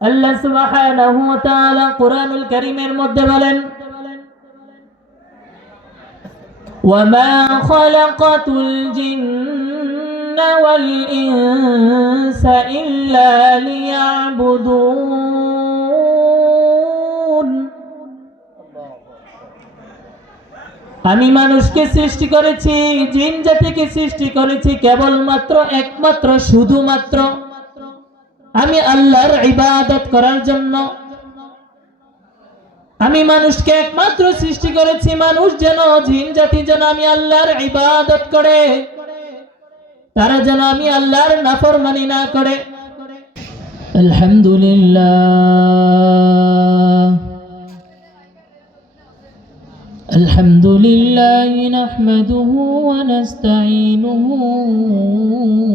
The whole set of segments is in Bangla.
আল্লাহ সুবহানাহু ওয়া তাআলা কুরআনুল কারীমের মধ্যে বলেন, ওয়ামা খালাকাতুল জিন্না ওয়াল ইনসা ইল্লা লিয়াবুদুন। আমি মানুষকে সৃষ্টি করেছি, জিন জাতিকে সৃষ্টি করেছি কেবলমাত্র একমাত্র শুধুমাত্র আমি আল্লাহর ইবাদত করার জন্য। আমি মানুষকে একমাত্র সৃষ্টি করেছি মানুষ যেন, জিন জাতি যেন আমি আল্লাহর ইবাদত করে, তারা যেন আমি আল্লাহর নাফরমানি না করে। আলহামদুলিল্লাহ আলহামদুলিল্লাহ নাহমাদুহু ওয়া নাস্তাঈনুহু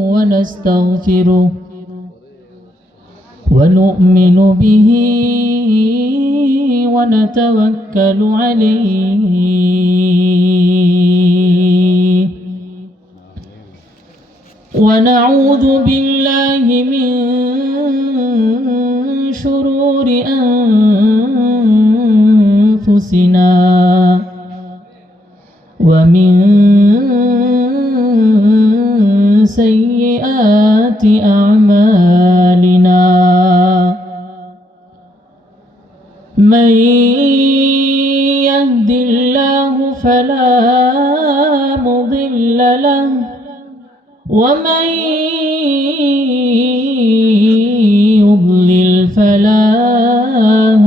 ওয়া নাস্তাগফিরুহু ونؤمن به ونتوكل عليه ونعوذ بالله من شرور أنفسنا ومن سيئات أعمالنا، من يهد الله فلا مضل له ومن يضلل فلا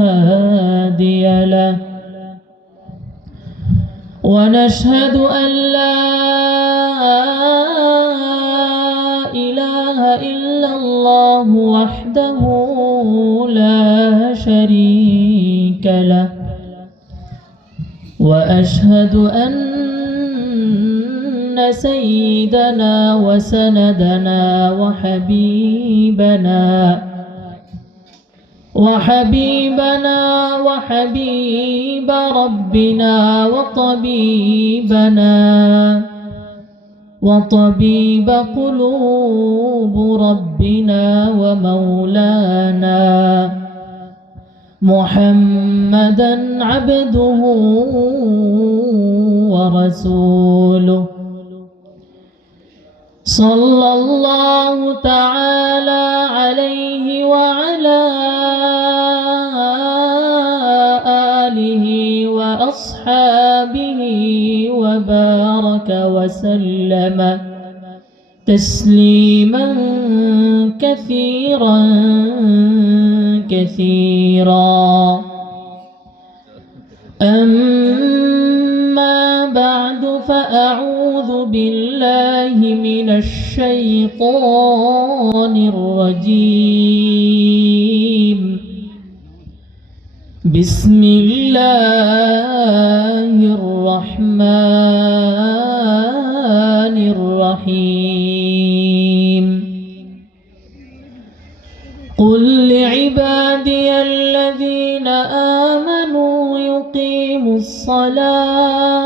هادي له، ونشهد أن لا إله إلا الله وحده لا شريك له، وأشهد أن سيدنا وسندنا وحبيبنا وحبيب ربنا وطبيب قلوب ربنا ومولانا محمدا عبده ورسوله، صلى الله تعالى عليه وعلى آله وأصحابه وبارك وسلم تسليما كثيرا كثيرا. أما بعد، فأعوذ بالله من الشيطان الرجيم. بسم الله الرحمن الرحيم. قل لعبادي الذين آمنوا يقيموا الصلاة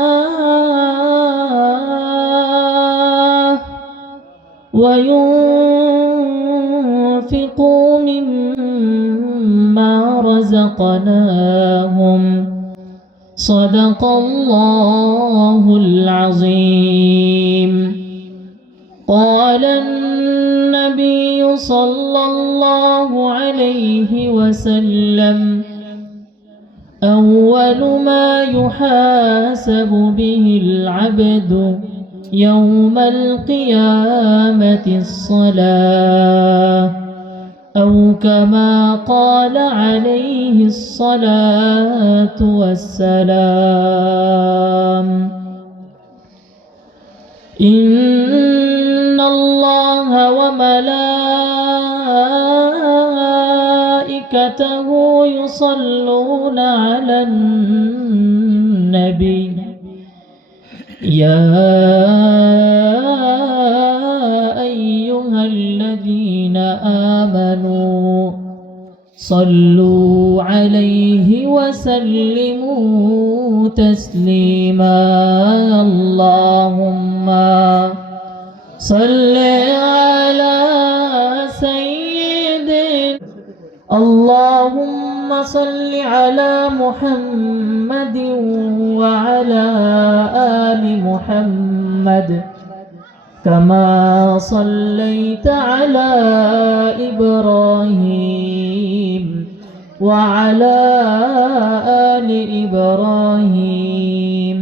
وينفقوا مما رزقناهم، صدق الله العظيم. قال النبي صلى الله عليه وسلم: أول ما يحاسب به العبد يوم القيامة الصلاة، أو كما قال عليه الصلاة والسلام. إن الله وملائكته يصلون على النبي، يا أيها الذين آمنوا صلوا عليه وسلموا تسليما. اللهم صل على سيدنا الله اللهم صل على محمد وعلى آل محمد كما صليت على إبراهيم وعلى آل إبراهيم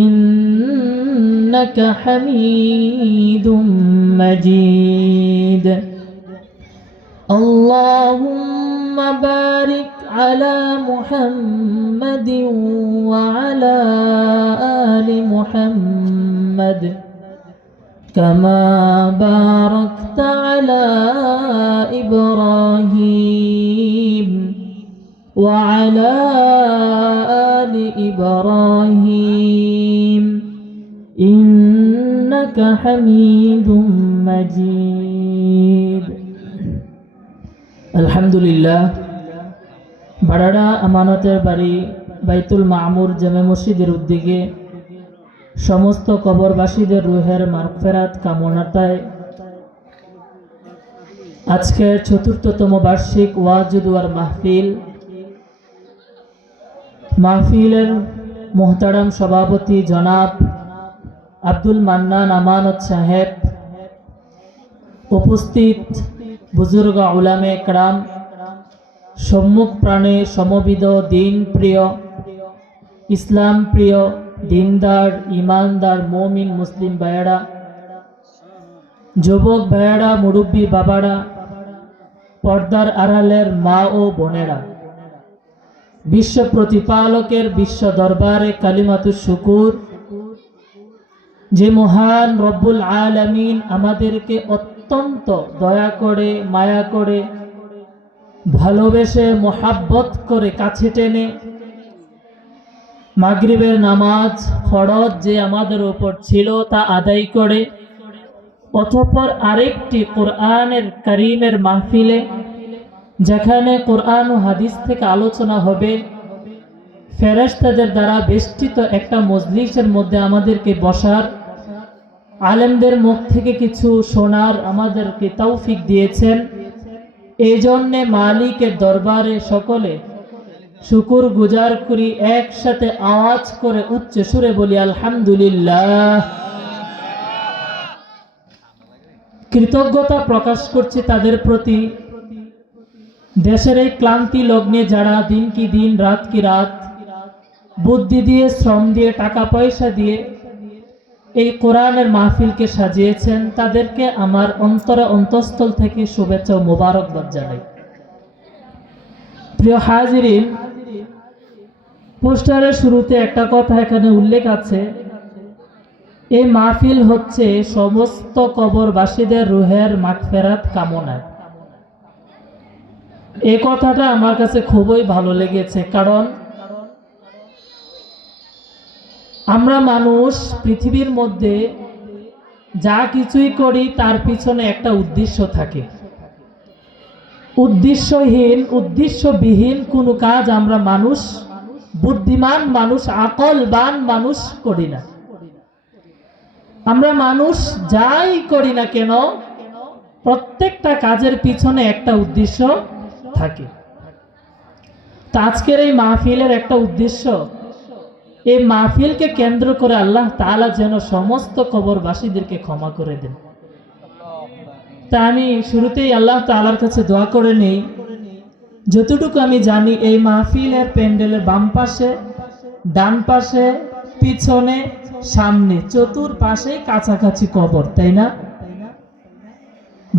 إنك حميد مجيد اللهم بارك على محمد وعلى آل محمد كما باركت على إبراهيم وعلى آل إبراهيم إنك حميد مجيد আলহামদুলিল্লাহ বাড়াড়া আমানতের বাড়ি বাইতুল মামুর জামে মসজিদের উদ্যোগে সমস্ত কবরবাসীদের রুহের মাগফিরাত কামনায় আজকে ৪৪তম বার্ষিক ওয়াজ দুয়ার মাহফিলের মোহতারাম সভাপতি জনাব আব্দুল মান্নান আমানত সাহেব, উপস্থিত বুজুর্গ উলামে کرام, সম্মুখ প্রাণে সমবিদ দিন প্রিয় ইসলাম প্রিয় দিনদার ইমানদার মুমিন মুসলিম ভাইয়েরা, যুবক ভাইয়েরা, মুরব্বী বাবারা, পর্দার আড়ালের মা ও বোনেরা, বিশ্ব প্রতিপালকের বিশ্ব দরবারে কালিমাতুশ শুকুর যে মহান রব্বুল আলামিন আমাদেরকে অত্যন্ত দয়া করে মায়া করে ভালোবেসে মোহাব্বত করে কাছে টেনে মাগরিবের নামাজ ফরজ যে আমাদের উপর ছিল তা আদায় করে অতঃপর আরেকটি কোরআনের কারীমের মাহফিলে, যেখানে কোরআন ও হাদিস থেকে আলোচনা হবে, ফেরেশতাদের দ্বারা বেষ্টিত একটা মজলিসের মধ্যে আমাদেরকে বসার, আলেমদের মুখ থেকে কিছু শোনার আমাদেরকে তৌফিক দিয়েছেন। এই জন্যে মালিকের দরবারে সকলে শুকুর গুজার করি, একসাথে আওয়াজ করে উচ্চ সুরে বলি আলহামদুলিল্লাহ। কৃতজ্ঞতা প্রকাশ করছি তাদের প্রতি, দেশের এই ক্লান্তি লগ্নে যারা দিন কি দিন রাত কি রাত বুদ্ধি দিয়ে শ্রম দিয়ে টাকা পয়সা দিয়ে এই কোরআনের মাহফিলকে সাজিয়েছেন, তাদেরকে আমার অন্তঃস্থল থেকে শুভেচ্ছা ও মোবারকবাদ জানাই। প্রিয় হাজিরিন, পোস্টারের শুরুতে একটা কথা এখানে উল্লেখ আছে, এই মাহফিল হচ্ছে সমস্ত কবরবাসীদের রুহের মাগফিরাত কামনায়। এই কথাটা আমার কাছে খুবই ভালো লেগেছে, কারণ আমরা মানুষ পৃথিবীর মধ্যে যা কিছুই করি তার পিছনে একটা উদ্দেশ্য থাকে। উদ্দেশ্যবিহীন কোনো কাজ আমরা মানুষ, বুদ্ধিমান মানুষ, আকলবান মানুষ করি না। আমরা মানুষ যাই করি না কেন প্রত্যেকটা কাজের পিছনে একটা উদ্দেশ্য থাকে। তো আজকের এই মাহফিলের একটা উদ্দেশ্য, এই মাহফিলকে কেন্দ্র করে আল্লাহ তাআলা যেন সমস্ত কবরবাসীদেরকে ক্ষমা করে দেন। তা আমি শুরুতেই আল্লাহ তাআলার কাছে দোয়া করে নেই, যতটুকু আমি জানি এই মাহফিলের প্যান্ডেলের বাম পাশে, ডান পাশে, পিছনে, সামনে, চতুর্পাশে কাছাকাছি কবর, তাই না?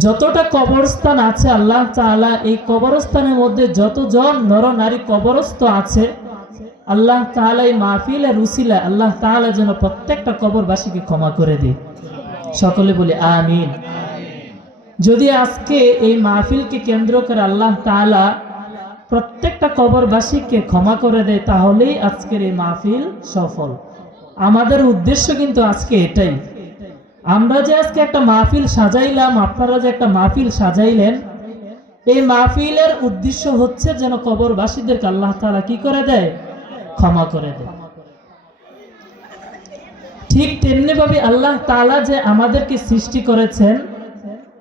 যতটা কবরস্থান আছে আল্লাহ তাআলা এই কবরস্থানের মধ্যে যতজন নর নারী কবরস্থ আছে আল্লাহ তাআলা এই মাহফিলের উসিলা আল্লাহ তাআলা যেন প্রত্যেকটা কবরবাসীকে ক্ষমা করে দেয়। সকলে বলি আমিন। যদি আজকে এই মাহফিলকে কেন্দ্র করে আল্লাহ তাআলা প্রত্যেকটা কবরবাসীকে ক্ষমা করে দেয় তাহলেই আজকের এই মাহফিল সফল। আমাদের উদ্দেশ্য কিন্তু আজকে এটাই। আমরা যে আজকে একটা মাহফিল সাজাইলাম, আপনারা যে একটা মাহফিল সাজাইলেন, এই মাহফিলের উদ্দেশ্য হচ্ছে যেন কবরবাসীদেরকে আল্লাহ তাআলা কি করে দেয়? ক্ষমা করে দেয়। ঠিক তেমনি ভাবে আল্লাহ তাআলা যে আমাদেরকে সৃষ্টি করেছেন,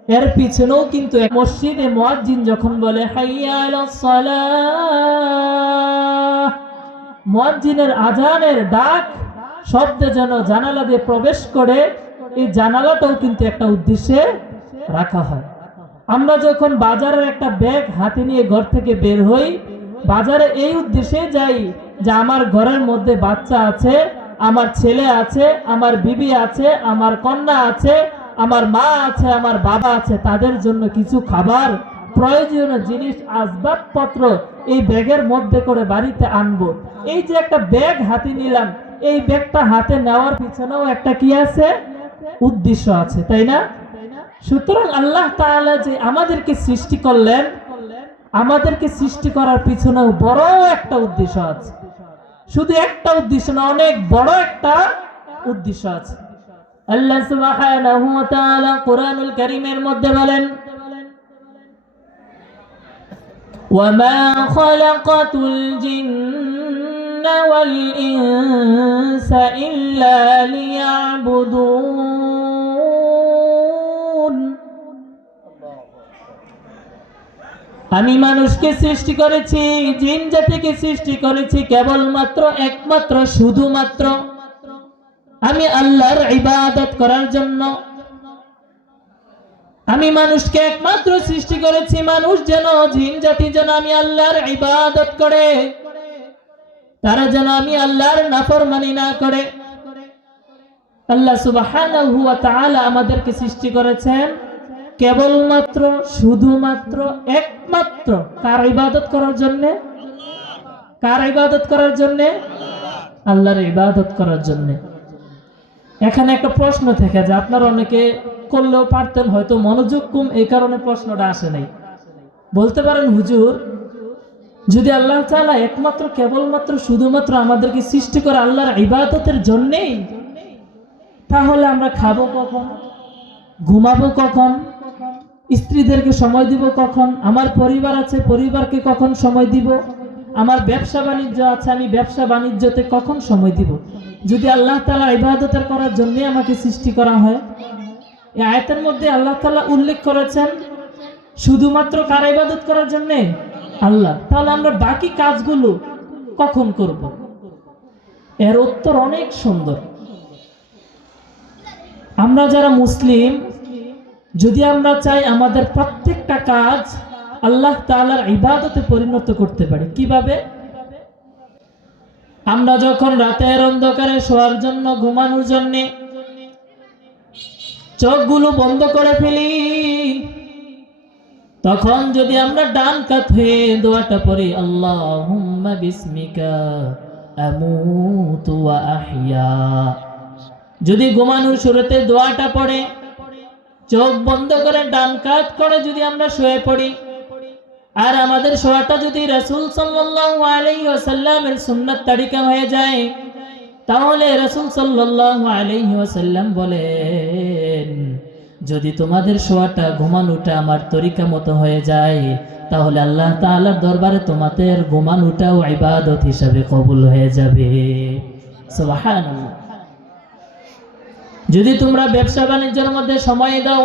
এর পিছনেও কিন্তু মসজিদে মুয়াজ্জিন যখন বলে হাইয়া আলাস সালাহ, মুয়াজ্জিনের আজানের ডাক শব্দে যেন জানালা দিয়ে প্রবেশ করে, এই জানালাটাও কিন্তু একটা উদ্দেশ্যে রাখা হয়। আমরা যখন বাজারের একটা ব্যাগ হাতে নিয়ে ঘর থেকে বের হই, বাজারে এই উদ্দেশ্যে যাই যে আমার ঘরের মধ্যে বাচ্চা আছে, আমার ছেলে আছে, আমার বিবি আছে, আমার কন্যা আছে, আমার মা আছে, আমার বাবা আছে, তাদের জন্য কিছু খাবার, প্রয়োজনীয় জিনিস, আসবাবপত্র এই ব্যাগের মধ্যে করে বাড়িতে আনবো। এই যে একটা ব্যাগ হাতে নিলাম, এই ব্যাগটা হাতে নেওয়ার পিছনেও একটা কি আছে? উদ্দেশ্য আছে, তাই না? সুতরাং আল্লাহ তাআলা যে আমাদেরকে সৃষ্টি করলেন, আমাদেরকে সৃষ্টি করার পিছনেও বড় একটা উদ্দেশ্য আছে। শুধু একটা উদ্দেশ্য না, অনেক বড় একটা উদ্দেশ্য আছে। আল্লাহ সুবহানাহু ওয়া তাআলা কোরআনুল কারীমের মধ্যে বলেন, ওয়ামা খালাকাতুল জিন্না ওয়াল ইনসা ইল্লা লিয়াবুদুন। আমি মানুষকে সৃষ্টি করেছি, জিন জাতিকে সৃষ্টি করেছি কেবলমাত্র, একমাত্র, শুধুমাত্র আমি আল্লাহর ইবাদত করার জন্য। আমি মানুষকে একমাত্র সৃষ্টি করেছি, মানুষ যেন, জিন জাতি যেন আমি আল্লাহর ইবাদত করে, তারা যেন আমি আল্লাহর নাফরমানি না করে। আল্লাহ সুবহানাহু ওয়া তাআলা আমাদেরকে সৃষ্টি করেছেন কেবলমাত্র, শুধুমাত্র, একমাত্র কার ইবাদত করার জন্য? কার ইবাদত করার জন্য? আল্লাহর ইবাদত করার জন্য। এখানে একটা প্রশ্ন থেকে যায়, আপনারা অনেকে করলেও পারতেন, হয়তো মনোযোগ কম, এই কারণে প্রশ্নটা আসে নাই। বলতে পারেন, হুজুর, যদি আল্লাহ তাআলা একমাত্র, কেবলমাত্র, শুধুমাত্র আমাদেরকে সৃষ্টি করে আল্লাহর ইবাদতের জন্যেই, তাহলে আমরা খাবো কখন, ঘুমাবো কখন, স্ত্রীদেরকে সময় দিব কখন, আমার পরিবার আছে, পরিবারকে কখন সময় দিব, আমার ব্যবসা বাণিজ্য আছে, আমি ব্যবসা বাণিজ্যতে কখন সময় দিব, যদি আল্লাহ তাআলা ইবাদতের করার জন্য আমাকে সৃষ্টি করা হয়? এই আয়াতের মধ্যে আল্লাহ তাআলা উল্লেখ করেছেন শুধুমাত্র কার ইবাদত করার জন্য? আল্লাহ। তাহলে আমরা বাকি কাজগুলো কখন করব? এর উত্তর অনেক সুন্দর। আমরা যারা মুসলিম, যদি আমরা চাই আমাদের প্রত্যেকটা কাজ আল্লাহ তাআলার ইবাদতে পরিণত করতে পারি, কিভাবে? আমরা যখন রাতের অন্ধকারে শোয়ার জন্য, ঘুমানোর জন্য চোখগুলো বন্ধ করে ফেলি, তখন যদি আমরা ডান কাত হয়ে দোয়াটা পড়ি, আল্লাহুম্মা বিসমিকা আমুতু ওয়া আহইয়া, যদি ঘুমানোর শুরুতে দোয়াটা পড়ে, চোখ বন্ধ করে ডান কাত করে যদি আমরা শুয়ে পড়ি, আর আমাদের শোয়াটা যদি রাসূল সাল্লাল্লাহু আলাইহি ওয়াসাল্লামের সুন্নাত তরিকা হয়ে যায়, তাহলে রাসূল সাল্লাল্লাহু আলাইহি ওয়াসাল্লাম বলেন, যদি তোমাদের শোয়াটা, ঘুমানোটা আমার তরিকা মতো হয়ে যায়, তাহলে আল্লাহ তাআলার দরবারে তোমাদের ঘুমানোটাও ইবাদত হিসাবে কবুল হয়ে যাবে। সুবহানাল্লাহ। যদি তোমরা ব্যবসা বাণিজ্যের মধ্যে সময় দাও,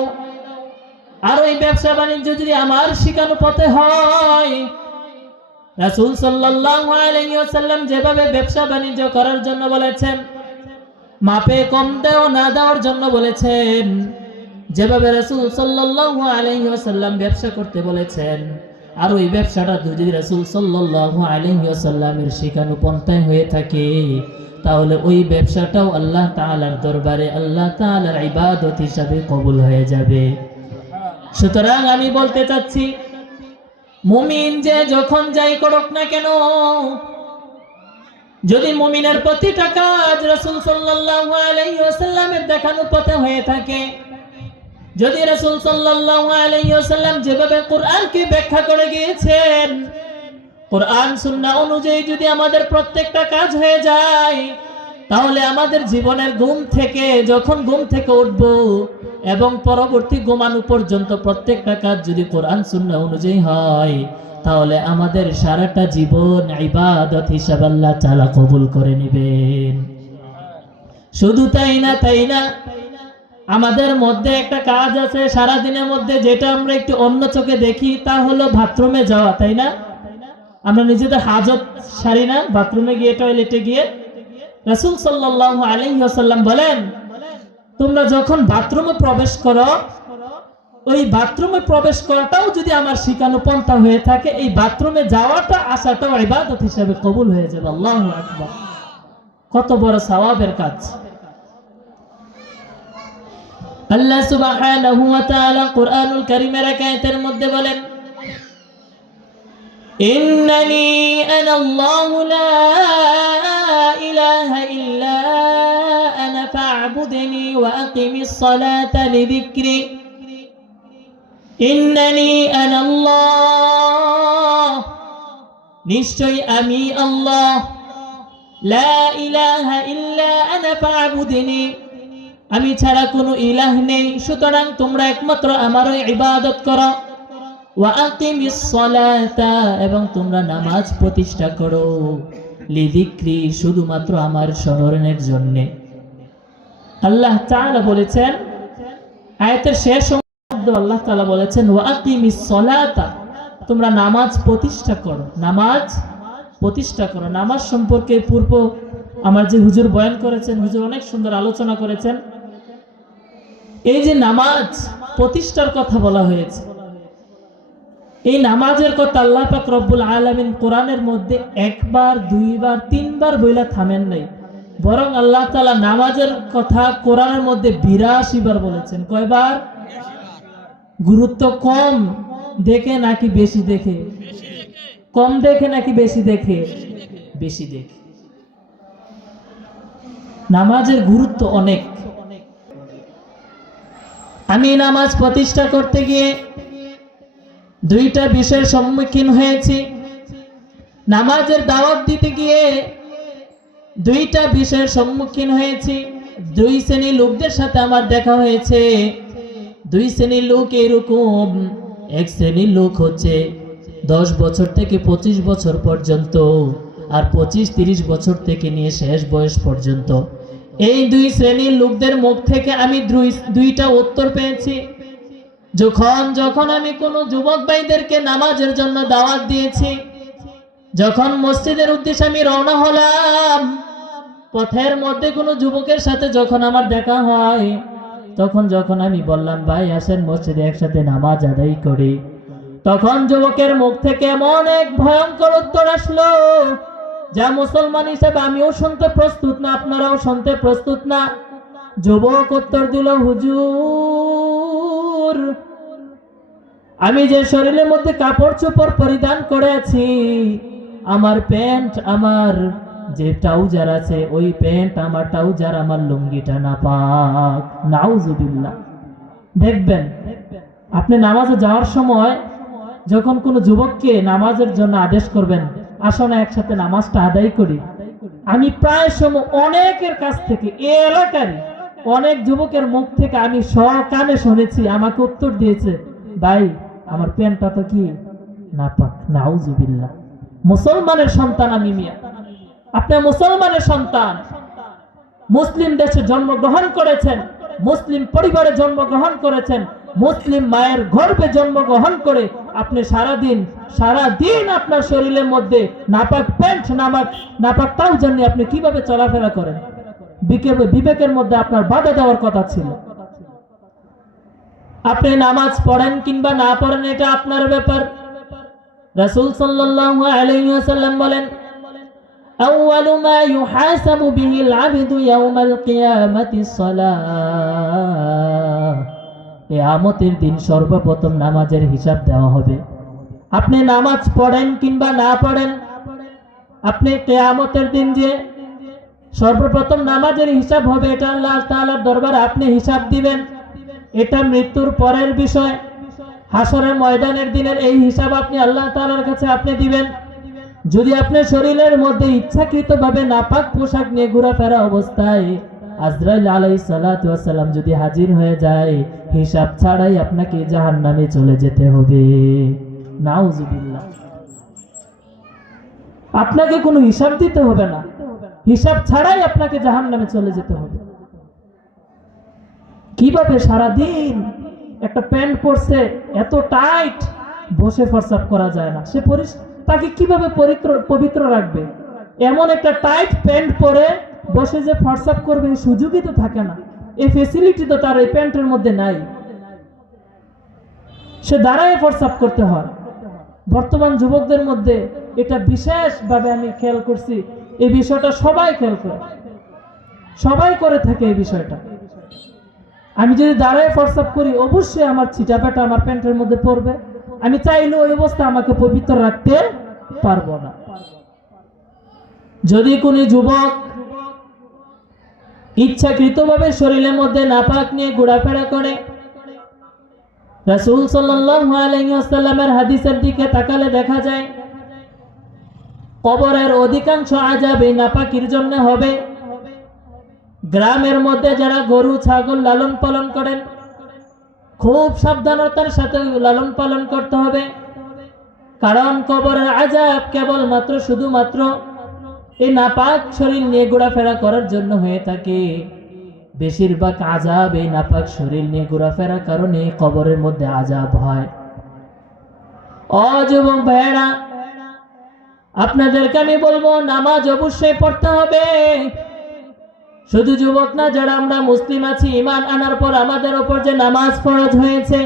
আর ওই ব্যবসা বাণিজ্য যদি আমার শিখানো পথে হয়, রাসূল সাল্লাল্লাহু আলাইহি ওয়াসাল্লাম যেভাবে ব্যবসা বাণিজ্য করার জন্য বলেছেন, মাপে কম দেও না দেওয়ার জন্য বলেছেন, যেভাবে রাসূল সাল্লাল্লাহু আলাইহি ওয়াসাল্লাম ব্যবসা করতে বলেছেন, আর ওই ব্যবসাটা যদি রাসূল সাল্লাল্লাহু আলাইহি ওয়াসাল্লামের শিখানো পন্থায় হয়ে থাকে, তাহলে ওই ব্যবসাটাও আল্লাহ তাআলার দরবারে আল্লাহ তাআলার ইবাদত হিসাবে কবুল হয়ে যাবে। সুতরাং আমি বলতে চাচ্ছি, মুমিন যে যখন যাই করুক না কেন, যদি মুমিনের প্রতিটা কাজ রাসূল সাল্লাল্লাহু আলাইহি ওয়াসাল্লামের দেখানো পথে হয়ে থাকে, যদি রাসূল সাল্লাল্লাহু আলাইহি ওয়াসাল্লাম যেভাবে কোরআনকে ব্যাখ্যা করে গিয়েছেন, কোরআন সুন্নাহ অনুযায়ী যদি আমাদের প্রত্যেকটা কাজ হয়ে যায়, তাহলে আমাদের জীবনের ঘুম থেকে, যখন ঘুম থেকে উঠব এবং পরবর্তী ঘুমানো পর্যন্ত প্রত্যেকটা কাজ যদি কোরআন সুন্নাহ অনুযায়ী হয়, তাহলে আমাদের সারাটা জীবন ইবাদত হিসাবে আল্লাহ তাআলা কবুল করে নেবেন। শুধু তাই না, আমাদের মধ্যে একটা কাজ আছে সারা দিনের মধ্যে, যেটা আমরা একটু অন্য চোখে দেখি, তা হলো বাথরুমে যাওয়া, তাই না? আমরা নিজেদের হাজত সারি না বাথরুমে গিয়ে, টয়লেটে গিয়ে? রাসূল সাল্লাল্লাহু আলাইহি ওয়াসাল্লাম বলেন, তোমরা যখন বাথরুমে প্রবেশ করো, ওই বাথরুমে প্রবেশ করাটাও যদি আমার শিখানো পন্থা হয়ে থাকে, এই বাথরুমে যাওয়াটা আসাটাও ইবাদত হিসেবে কবুল হয়ে যাবে। আল্লাহু আকবার, কত বড় সওয়াবের কাজ! আল্লাহ সুবহানাহু ওয়া তাআলা কুরআনুল কারীমের এক আয়াতের মধ্যে বলেন, ইন্নানি আনাল্লাহু লা ইলাহা ইল্লা আনা ফা'বুদনি ওয়া আকিমিস সালাতা লিযিকরি। ইন্নানি আনাল্লাহ, নিশ্চয়ই আমি আল্লাহ, লা ইলাহা ইল্লা আনা ফা'বুদনি, আমি ছাড়া কোনো ইলাহ নেই, সুতরাং তোমরা একমাত্র আমারই ইবাদত করো। ওয়া আকিমিস সালাতা, এবং তোমরা নামাজ প্রতিষ্ঠা করো, লিযিকরি, শুধুমাত্র আমার স্মরণের জন্য। আল্লাহ তাআলা বলেছেন, আয়াতের শেষ শব্দ আল্লাহ তাআলা বলেছেন ওয়া আকিমিস সালাতা, তোমরা নামাজ প্রতিষ্ঠা করো, নামাজ প্রতিষ্ঠা করো। নামাজ সম্পর্কে পূর্ব আমার যে হুজুর বয়ান করেছেন, হুজুর অনেক সুন্দর আলোচনা করেছেন। এই যে নামাজ প্রতিষ্ঠার কথা বলা হয়েছে, এই নামাজের কথা আল্লাহ পাক রব্বুল আলামিন কোরআনের মধ্যে একবার, দুইবার, তিনবার বইলা থামেন নাই, বরং আল্লাহ তাআলা নামাজের কথা কোরআনের মধ্যে 82 বার বলেছেন। কয়বার? গুরুত্ব কম দেখে নাকি বেশি দেখে? কম দেখে নাকি বেশি দেখে? বেশি দেখে। নামাজের গুরুত্ব অনেক। আমি নামাজ প্রতিষ্ঠা করতে গিয়ে দুইটা বিষয়ের সম্মুখীন হয়েছি। নামাজের দাওয়াত দিতে গিয়ে দুইটা বিষয়ের সম্মুখীন হয়েছি। দুই শ্রেণীর লোকদের সাথে আমার দেখা হয়েছে। দুই শ্রেণীর লোক এরকম, এক শ্রেণীর লোক হচ্ছে 10 বছর থেকে 25 বছর পর্যন্ত, আর 25-30 বছর থেকে নিয়ে শেষ বয়স পর্যন্ত। এই দুই শ্রেণীর লোকদের মুখ থেকে আমি দুইটা উত্তর পেয়েছি। যখন আমি কোনো যুবক ভাইদেরকে নামাজের জন্য দাওয়াত দিয়েছি, যখন মসজিদের উদ্দেশ্যে আমি রওনা হলাম, পথের মধ্যে কোনো যুবকের সাথে যখন আমার দেখা হয়, যখন আমি বললাম ভাই আসেন মসজিদে একসাথে নামাজ আদায় করি, তখন যুবকের মুখ থেকে এমন এক ভয়ঙ্কর উত্তর আসলো, যা মুসলমান হিসেবে আমিও শুনতে প্রস্তুত না, আপনারাও শুনতে প্রস্তুত না। যুবক উত্তর দিল, হুজুর, আমি যে শরীরের মধ্যে কাপড় চোপড় পরিধান করে আছি, আমার প্যান্ট, আমার যে ট্রাউজার আছে, ওই প্যান্ট, আমার ট্রাউজার, আমার লুঙ্গিটা নাপাক। নাউজুবিল্লাহ। দেখবেন আপনি নামাজে যাওয়ার সময় যখন কোনো যুবককে নামাজের জন্য আদেশ করবেন, আসো না একসাথে নামাজটা আদায় করি, আমি প্রায় সময় অনেকের কাছ থেকে, এই এলাকার অনেক যুবকের মুখ থেকে আমি সকানে শুনেছি, আমাকে উত্তর দিয়েছে, ভাই আমার প্যান্টটা তো কি নাপাক। নাউজুবিল্লাহ। মুসলমানের সন্তান আমি, মিয়া আপনি মুসলমানের সন্তান, মুসলিম দেশে জন্মগ্রহণ করেছেন, মুসলিম পরিবারে জন্মগ্রহণ করেছেন, মুসলিম মায়ের গর্ভে জন্মগ্রহণ করে আপনি সারাদিন আপনার শরীরের মধ্যে নাপাক প্যান্ট, নাপাক ট্রাউজার নিয়ে আপনি কিভাবে চলাফেরা করেন? বিবেকের মধ্যে আপনার বাধা দেওয়ার কথা ছিল। আপনি নামাজ পড়েন কিংবা না পড়েন, এটা আপনার ব্যাপার। রাসূল সাল্লাল্লাহু আলাইহি ওয়াসাল্লাম বলেন, আউয়ালু মা ইউহাসাবু বিহিল আবদু ইয়াউমাল কিয়ামাতিস সালাহ। কিয়ামতের দিন সর্বপ্রথম নামাজের হিসাব দেওয়া হবে। আপনি নামাজ পড়েন কিংবা না পড়েন, আপনি কিয়ামতের দিন যে সর্বপ্রথম নামাজের হিসাব হবে, এটা আল্লাহ তাআলার দরবারে আপনি হিসাব দিবেন। এটা মৃত্যুর পরের বিষয়। হাসরের ময়দানের দিনের এই হিসাব আপনি আল্লাহ তাআলার কাছে আপনি দিবেন। যদি আপনার শরীরের মধ্যে ইচ্ছাকৃতভাবে নাপাক পোশাক নিয়ে ঘোরাফেরা অবস্থায় আজরাইল আলাইহিস সালাতু ওয়াস সালাম যদি হাজির হয়ে যায়, হিসাব ছাড়াই আপনাকে জাহান্নামে চলে যেতে হবে। নাউজুবিল্লাহ। আপনাকে কোনো হিসাব দিতে হবে না, হিসাব ছাড়াই আপনাকে জাহান্নামে চলে যেতে হবে। কিভাবে সারাদিন একটা প্যান্ট পরছে এত টাইট, বসে ফরসাপ করা যায় না, তাকে কিভাবে পবিত্র রাখবে? এমন একটা টাইট প্যান্ট পরে বসে যে ফরসাপ করবে এই সুযোগই তো থাকে না, এই ফেসিলিটি তো তার এই প্যান্টের মধ্যে নাই। সে দাঁড়ায় ফরসাপ করতে হয়। বর্তমান যুবকদের মধ্যে এটা বিশেষভাবে আমি খেয়াল করছি, এই বিষয়টা সবাই খেয়াল করে, সবাই করে থাকে এই বিষয়টা। আমি যদি দাঁড়ায় ফরসাপ করি অবশ্যই আমার ছিটাফাটা আমার প্যান্টের মধ্যে পড়বে, আমি চাইলেও ওই অবস্থা আমাকে পবিত্র রাখতে পারবো না। যদি কোনো যুবক ইচ্ছাকৃতভাবে শরীরের মধ্যে নাপাক নিয়ে ঘোরাফেরা করে, রাসূল সাল্লাল্লাহু আলাইহি ওয়াসাল্লামের হাদিসের দিকে তাকালে দেখা যায় কবরের অধিকাংশ আযাব এই নাপাকির জন্য হবে। গ্রামের মধ্যে যারা গরু ছাগল লালন পালন করেন খুব সাবধানতার সাথে লালন পালন করতে হবে, কারণ কবরের আযাব কেবলমাত্র শুধুমাত্র এই নাপাক শরীর নিয়ে ঘোরাফেরা করার জন্য হয়ে থাকে। বেশিরভাগ আযাব এই নাপাক শরীর নিয়ে ঘোরাফেরার কারণে কবরের মধ্যে আযাব হয়। যুবক ভাইয়েরা, আপনাদেরকে আমি বলবো নামাজ অবশ্যই পড়তে হবে। শুধু যুবক না, যারা আমরা মুসলিম আছি, ঈমান আনার পর আমাদের উপর যে নামাজ ফরজ হয়েছে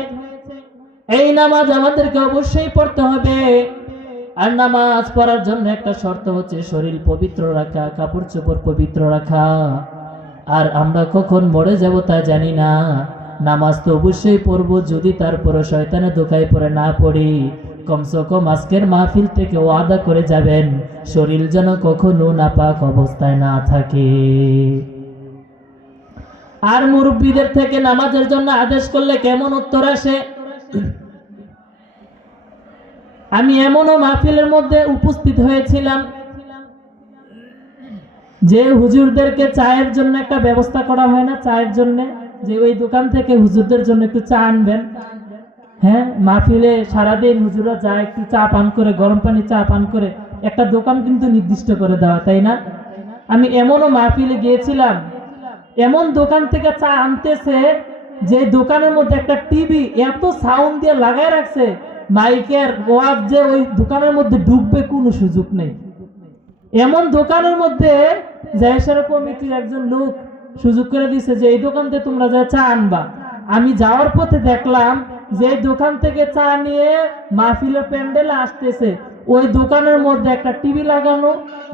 এই নামাজ আমাদেরকে অবশ্যই পড়তে হবে। আর নামাজ পড়ার জন্য একটা শর্ত হচ্ছে শরীর পবিত্র রাখা, কাপড় চোপড় পবিত্র রাখা। আর আমরা কখন মরে যাব তা জানি না, নামাজ তো অবশ্যই পড়বো, যদি তারপরে শয়তানের ধোঁকায় পড়ে না পড়ি কমসে কম আজকের মাহফিল থেকে ওয়াদা করে যাবেন শরীর যেন কখনো নাপাক অবস্থায় না থাকে। আর মুরব্বীদের থেকে নামাজের জন্য আদেশ করলে কেমন উত্তর আসে? আমি এমনও মাহফিলের মধ্যে উপস্থিত হয়েছিলাম যে হুজুরদেরকে চায়ের জন্য একটা ব্যবস্থা করা হয় না, চায়ের জন্য যে ওই দোকান থেকে হুজুরদের জন্য একটু চা আনবেন। হ্যাঁ, মাহফিলে সারাদিন হুজুরা যায় একটু চা পান করে, গরম পানি চা পান করে, একটা দোকান কিন্তু নির্দিষ্ট করে দেওয়া, তাই না? আমি এমনও মাহফিলে গিয়েছিলাম, এমন দোকান থেকে চা আনতেছে যে দোকানের মধ্যে একটা টিভি এত সাউন্ড দিয়ে লাগাই রাখছে, মাইকের ওয়াজ যে ওই দোকানের মধ্যে ঢুকবে কোনো সুযোগ নেই। এমন দোকানের মধ্যে জায়সারা কমিটির একজন লোক সুযোগ করে দিছে যে এই দোকান থেকে তোমরা যা চা আনবা। আমি যাওয়ার পথে দেখলাম যে দোকান থেকে চা নিয়ে মাহফিলের প্যান্ডেলে আসতেছে, ওই দোকানের মধ্যে একটা টিভি লাগানো,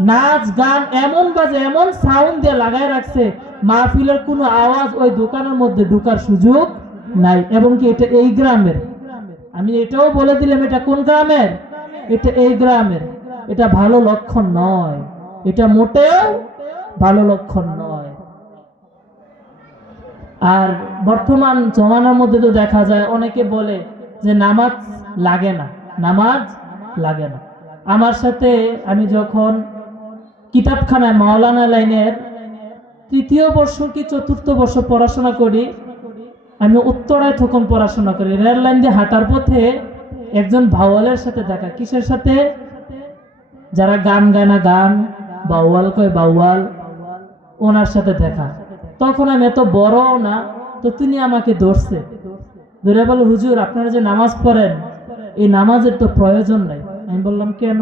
নাচ গান এমন বাজে, এমন সাউন্ড দিয়ে লাগাই রাখছে, মাহফিলের কোনো আওয়াজ ওই দোকানের মধ্যে ঢোকার সুযোগ নাই। এবং কি এটা এই গ্রামের, আমি এটাও বলে দিলাম এটা কোন গ্রামের, এটা এই গ্রামের। এটা ভালো লক্ষণ নয়, এটা মোটেও ভালো লক্ষণ নয়। আর বর্তমান জমানার মধ্যে তো দেখা যায় অনেকে বলে যে নামাজ লাগে না, নামাজ লাগে না। আমার সাথে আমি যখন কিতাবখানায় মাওলানা লাইনের 3য় বর্ষ কি 4র্থ বর্ষ পড়াশোনা করি, আমি উত্তরায় তখন পড়াশোনা করি, রেল লাইন দিয়ে হাঁটার পথে একজন ভাওয়ালের সাথে দেখা। কিসের সাথে? যারা গান গায় না গান, বাউয়াল কয় বাউয়াল, ওনার সাথে দেখা। তখন আমি এত বড় না, তো তিনি আমাকে ধরছে, ধরে বলে হুজুর আপনারা যে নামাজ পড়েন এই নামাজের তো প্রয়োজন নাই। আমি বললাম কেন?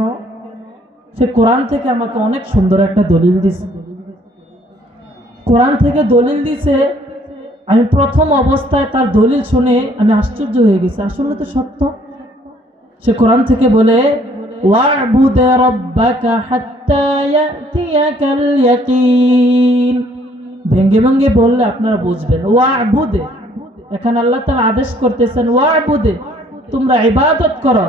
সে কোরআন থেকে আমাকে অনেক সুন্দর একটা দলিল দিছে, কোরআন থেকে দলিল দিছে। আমি প্রথম অবস্থায় তার দলিল শুনে আমি আশ্চর্য হয়ে গেছি, আসলে তো সত্য। সে কোরআন থেকে বলে ওয়া'বুদ রাব্বাকা হাত্তা ইয়াতিয়াকাল ইয়াকিন। ভেঙ্গে ভেঙ্গে বললে আপনারা বুঝবেন। ওয়া'বুদে, এখানে আল্লাহ তাআলা আদেশ করতেছেন ওয়া'বুদে, তোমরা ইবাদত করো,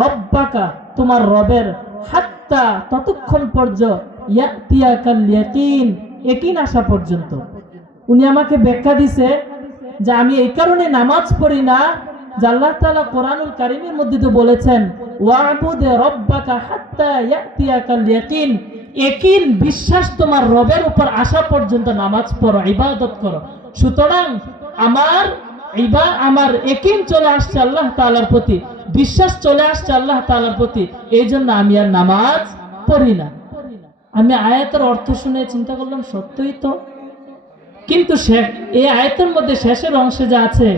রব্বাকা তোমার রবের, হাত্তা ততক্ষণ পর্যন্ত, ইয়াতিয়াকাল ইয়াকিন ইয়াকিন আসা পর্যন্ত। উনি আমাকে ব্যাখ্যা দিছে যে আমি এই কারণে নামাজ পড়ি না যে আল্লাহ তাআলা কোরআনুল কারীমের মধ্যে তো বলেছেন ওয়া'বুদ রাব্বাকা হাত্তা ইয়াতিয়াকাল ইয়াকিন, ইয়াকিন বিশ্বাস তোমার রবের উপর আসা পর্যন্ত নামাজ পড়ো, ইবাদত করো। সুতরাং আমার ইয়াকিন চলে আসছে আল্লাহ তাআলার প্রতি, বিশ্বাস চলে আসছে আল্লাহ তাআলার প্রতি, এই জন্য আমি আর নামাজ পড়ি না। আমি আয়াতের অর্থ শুনে চিন্তা করলাম সত্যই তো, কিন্তু এই আয়াতের মধ্যে শেষের অংশে যা আছে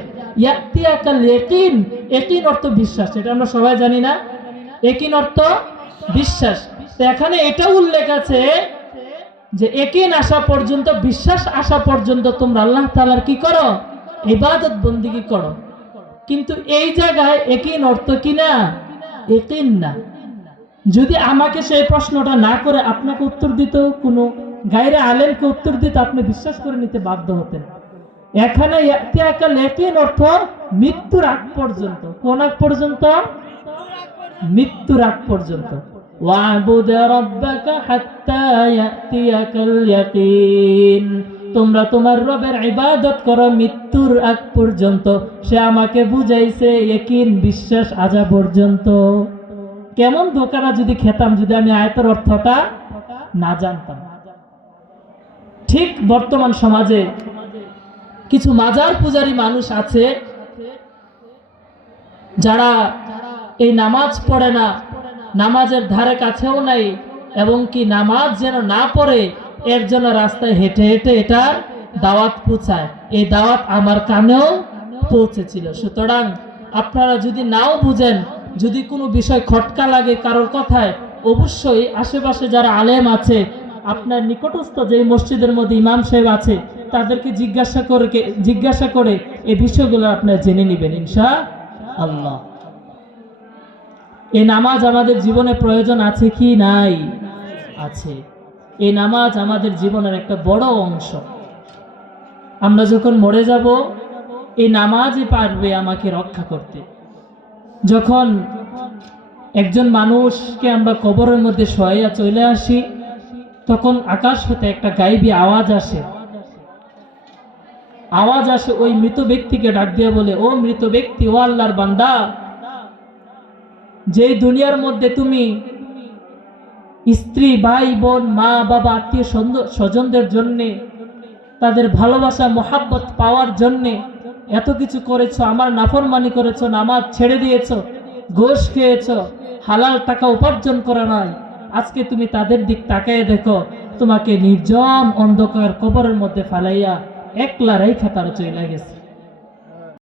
ইয়াতিয়াকাল ইয়াকিন, ইয়াকিন অর্থ বিশ্বাস, এটা আমরা সবাই জানি না? ইয়াকিন অর্থ বিশ্বাস। তো এখানে এটা উল্লেখ আছে যে ইয়াকিন আসা পর্যন্ত, বিশ্বাস আসা পর্যন্ত তোমরা আল্লাহ তাআলার কি করো? ইবাদত বন্দেগী করো। কিন্তু এই জায়গায় ইয়াকিন অর্থ কি না? ইয়াকিন না। যদি আমাকে সেই প্রশ্নটা না করে আপনাকে উত্তর দিত, কোনো গায়রে আলেমকে উত্তর দিত, আপনি বিশ্বাস করে নিতে বাধ্য হতেন। এখানে ইয়াতিয়াকাল ইয়াকিন অর্থ মৃত্যুর আগ পর্যন্ত। কোন আগ পর্যন্ত? মৃত্যুর আগ পর্যন্ত। ওয়াবুদ রাব্বাকা হাত্তা ইয়াতিয়াকাল ইয়াকিন, তোমরা তোমার রবের ইবাদত করো মৃত্যুর আগ পর্যন্ত। সে আমাকে বুঝাইছে ইয়াকিন, বিশ্বাস আসা পর্যন্ত। কেমন ধোকানা যদি খেতাম যদি আমি আয়াতের অর্থটা না জানতাম। ঠিক বর্তমান সমাজে কিছু মাজার পূজারী মানুষ আছে যারা এই নামাজ পড়ে না, নামাজের ধারে কাছেও নাই, এবং কি নামাজ যেন না পড়ে এর জন্য রাস্তায় হেঁটে হেঁটে এটার দাওয়াত পৌঁছায়। এই দাওয়াত আমার কানেও পৌঁছেছিল। সুতরাং আপনারা যদি নাও বুঝেন, যদি কোনো বিষয় খটকা লাগে কারোর কথায়, অবশ্যই আশেপাশে যারা আলেম আছে, আপনার নিকটস্থ যে মসজিদের মধ্যে ইমাম সাহেব আছে, তাদেরকে জিজ্ঞাসা করে এই বিষয়গুলো আপনারা জেনে নেবেন ইনশাআল্লাহ। এই নামাজ আমাদের জীবনে প্রয়োজন আছে কি নাই? আছে। এই নামাজ আমাদের জীবনের একটা বড় অংশ। আমরা যখন মরে যাব, এই নামাজই পারবে আমাকে রক্ষা করতে। যখন একজন মানুষকে আমরা কবরের মধ্যে শোয়াইয়া চলে আসি, তখন আকাশ হতে একটা গায়েবী আওয়াজ আসে। ওই মৃত ব্যক্তিকে ডাক দিয়ে বলে, ও মৃত ব্যক্তি, ও আল্লাহর বান্দা, যে দুনিয়ার মধ্যে তুমি স্ত্রী, ভাই, বোন, মা, বাবা, আত্মীয় স্বজনদের জন্যে, তাদের ভালোবাসা মোহাব্বত পাওয়ার জন্যে এত কিছু করেছো, আমার নাফরমানি করেছো, নামাজ ছেড়ে দিয়েছো, ঘুষ খেয়েছো, হালাল টাকা উপার্জন করা নয়, আজকে তুমি তাদের দিক তাকায় দেখো, তোমাকে নির্জন অন্ধকার কবরের মধ্যে ফালাইয়া একলা রেখা তারা চলে গেছে।